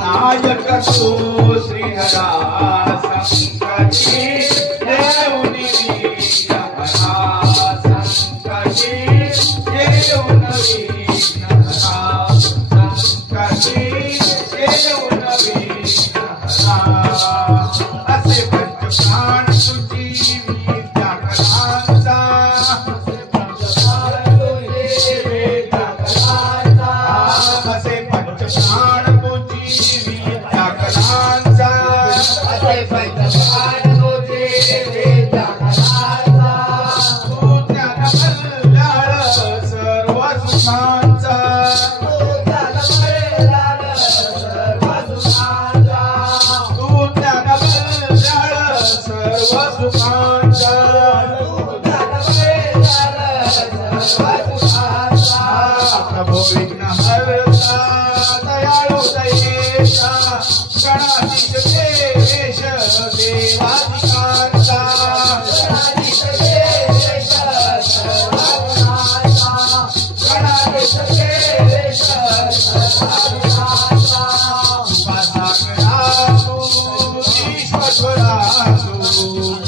नायक तू श्रीहरा संकटी देवनी वीरहरा संकटी देवनी वीरहरा संकटी देवनी वीरहरा असे पंचप्राण तुझी विद्या करांचा असे पंचप्राण तुझी विद्या करांचा असे पंचप्राण प्रभो विघ्न हरता दयाळु दयेशा गणाधीश देवेश देवाधिकारता गणाधीश देवेश देवाधिकारता गणाधीश देवेश देवाधिकारता उपासकरा तू ईश्वरा तू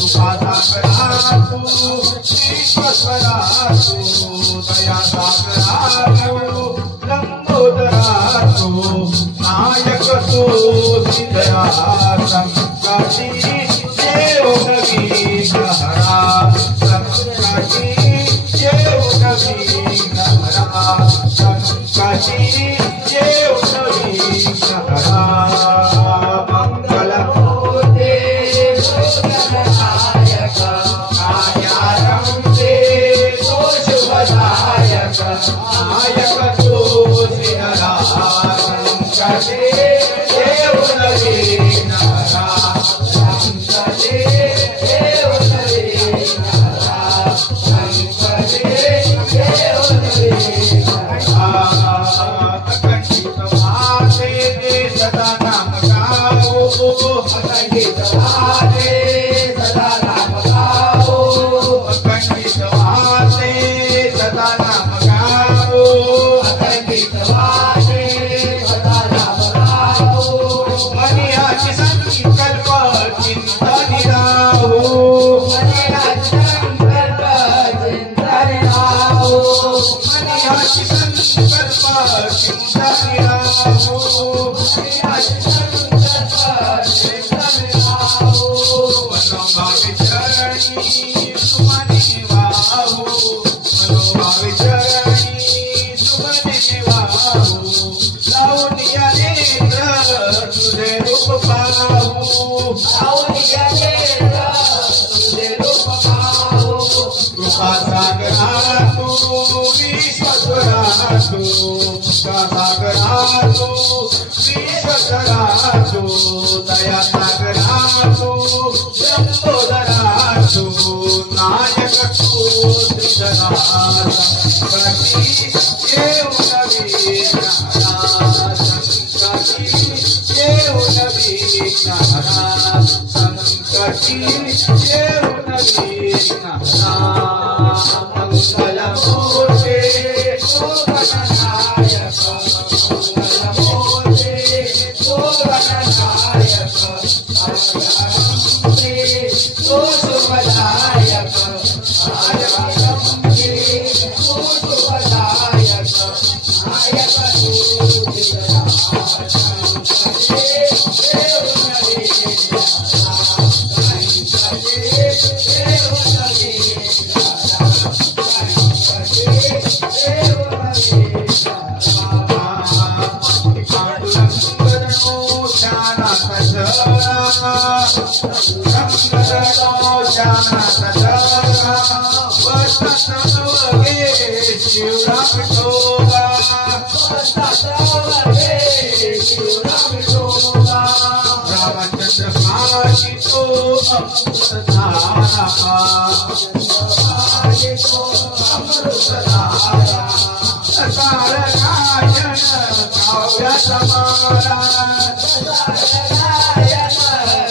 उपासकरा तू ईश्वरा तू दया सागरा नायक तू दया संकटी देवनी वीरहरा संकटी देवनी वीरहरा संकटी देवनी वीरहरा मंगल मूर्ते नायक कायारंभे शुभदायक नायक तू श्रीहरा संकटे देवनी वीरहरा संकटे देवनी वीरहरा संकटे देवनी वीरहरा अखंडित वासे सदा नाम गाओ अखंडित वासे सदा नाम गाओ अखंडित वासे सदा नाम गाओ अखंडित वासे सदा नाम गाओ मनियाची संकल्प चिंतनी राहो मनियाची संकल्प चिंतनी राहो मनियाची संकल्प चिंतनी राहो मनियाची संकल्प चिंतनी राहो मनोभावी चरणी सुमनी वाहो मनोभावी चरणी सुमनी वाहो लावनिया नेत्र तुझे रूप पाहू लावनिया नेत्र तुझे रूप पाहू कृपा सागरा तू विश्वस्वरा तू कृपा सागरा तू विश्वस्वरा तू दया सागरा तू लंबोदरा तू नायक तू श्रीधरा संकटी देवनी वीरहरा संकटी देवनी वीरहरा संकटी देवनी वीरहरा मंगल मूर्ते शोभनायक मंगल मूर्ते शोभनायक आयरंभे शुभदायक आयरंभे शुभदायक नायक तू श्रीहरा संकटे देवनी वीरहरा संकटे देवनी वीरहरा संकटे देवनी वीरहरा पांडुरंगनो जाना सजरा रंगनो जाना सजरा वसंत वगे शिवराम टोगा वसंत वगे शिवराम टोगा रामचंद्र काशी तो अमृतधारा काशी तो अमृतधारा सकार गायन काव्य समारा सकार गायन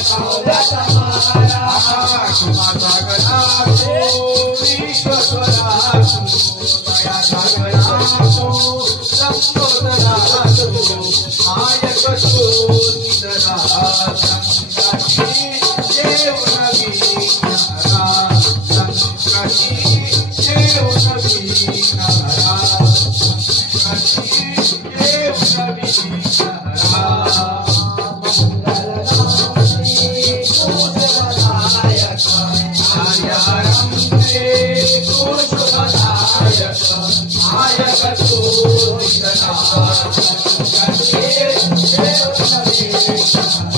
काव्य समारा कुमार सागरा तो विश्व Thank you.